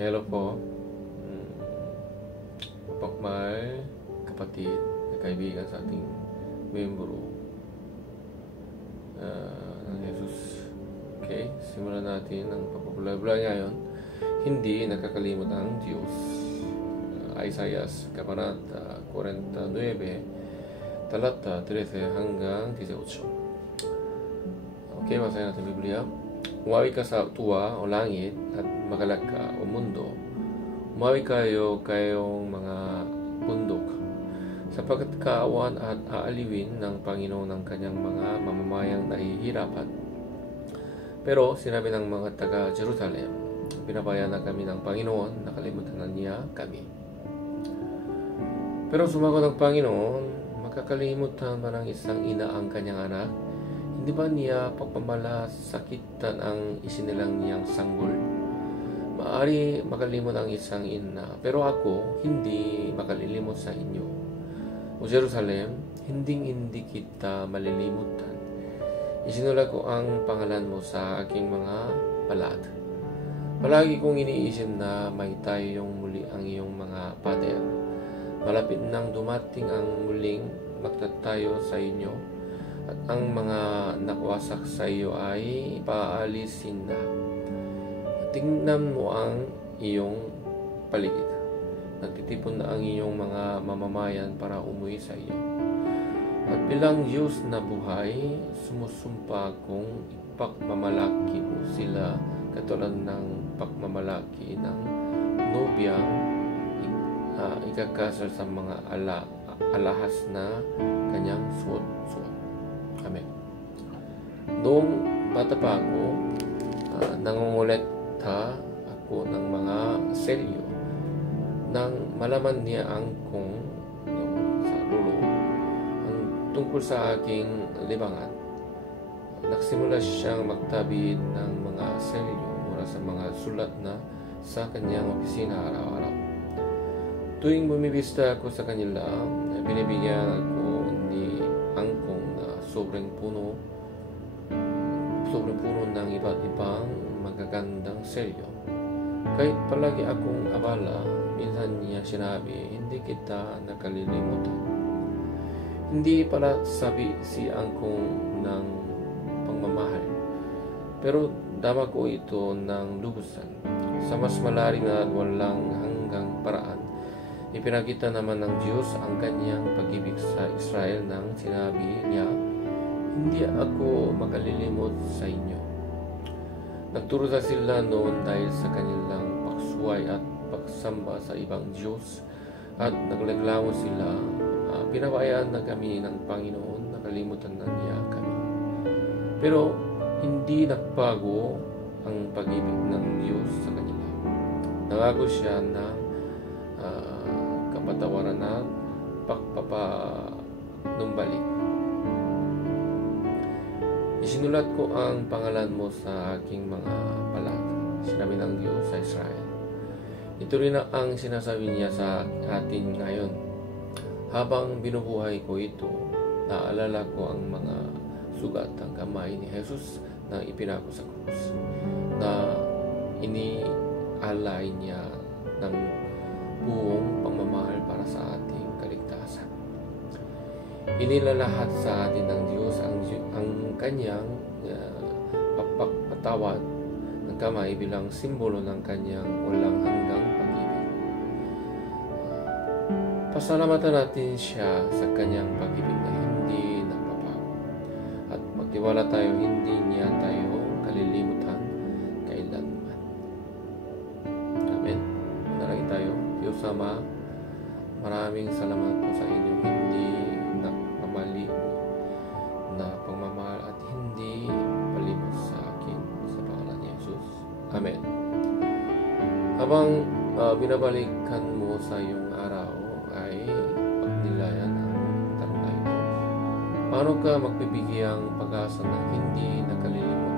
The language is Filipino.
Hello po, mm, Pakmay, kapatid, kaibigan sa ating membro ng Jesus. Okay, simulan natin ang pagpapulay-bulay ngayon. Hindi nakakalimot ang Diyos. Isaiah Kabanata 49, talata 13 hanggang 18. Okay, basahin natin Biblia. Umawi ka sa tuwa o langit at magalag ka o mundo. Umawi kayong mga bundok, sapagkat kaawan at aaliwin ng Panginoon ng kanyang mga mamamayang nahihirapan. Pero sinabi ng mga taga Jerusalem, pinabayaan na kami ng Panginoon, nakalimutan na niya kami. Pero sumagot ang Panginoon, makakalimutan ba ng isang ina ang kanyang anak? Hindi ba niya pagpamalasakitan ang isinilang niyang sanggol? Maaari makalimot ang isang ina, pero ako hindi makalilimot sa inyo. O Jerusalem, hindi kita malilimutan. Isinulat ko ang pangalan mo sa aking mga palad. Palagi kong iniisip na may tayong muli ang iyong mga pader. Malapit nang dumating ang muling magtatayo sa inyo, at ang mga nakwasak sa iyo ay paalisin na. Tingnan mo ang iyong paligid. Nagtitipon na ang iyong mga mamamayan para umuwi sa iyo. At bilang Diyos na buhay, sumusumpa kong ipagmamalaki mo sila katulad ng pagmamalaki ng nobyang ikakasal sa mga alahas na kanyang suot-suot. Amen. Noong bata pa ako, nangungulekta ako ng mga selyo nang malaman niya ang kung sa lulo ang tungkol sa aking libangan. Nagsimula siyang magtabi ng mga selyo mula sa mga sulat na sa kanyang opisina araw-araw. Tuwing bumibista ako sa kanila, binibigyan ako ni angkong na sobrang puno ng iba't ibang magagandang selyo. Kahit palagi akong abala, minsan niya sinabi, hindi kita nakalilimutan. Hindi pala sabi si angkong ng pagmamahal, pero dama ko ito ng lubusan. Sa mas malalim na at walang hanggang paraan, ipinakita naman ng Diyos ang kanyang pag-ibig sa Israel nang sinabi niya, hindi ako makalilimot sa inyo. Nagturusa sila noon dahil sa kanilang paksuway at pagsamba sa ibang Diyos, at nagreklamo sila, pinabayaan na kami ng Panginoon, nakalimutan na niya kami. Pero hindi nagbago ang pag-ibig ng Diyos sa kanila. Nangako siya ng kapatawaran at pagpapanumbalik. Isinulat ko ang pangalan mo sa aking mga palad, sinabi ng Diyos sa Israel. Ito rin ang sinasabi niya sa atin ngayon. Habang binubuhay ko ito, naalala ko ang mga sugat ng kamay ni Jesus na ipinako sa krus, na inialay niya ng buong pagmamahal para sa ating kaligtasan. Inilalahat sa atin ng Diyos ang kanyang pagpapatawad ng kamay bilang simbolo ng kanyang walang hanggang pag-ibig. Pasalamatan natin siya sa kanyang pag-ibig na hindi nagbabago, at magtiwala tayo, hindi niya tayo kalilimutan kailanman. Amen. Manalangin tayo. Diyos Ama, maraming salamat po sa inyo. Hindi nagmamali na pagmamahal at hindi palimot sa akin, sa pangalan ni Jesus. Amen. Habang binabalikan mo sa iyong araw ay pagnilayan ang tanong na ito. Paano ka magbibigyang pag-asa na hindi nakalilimot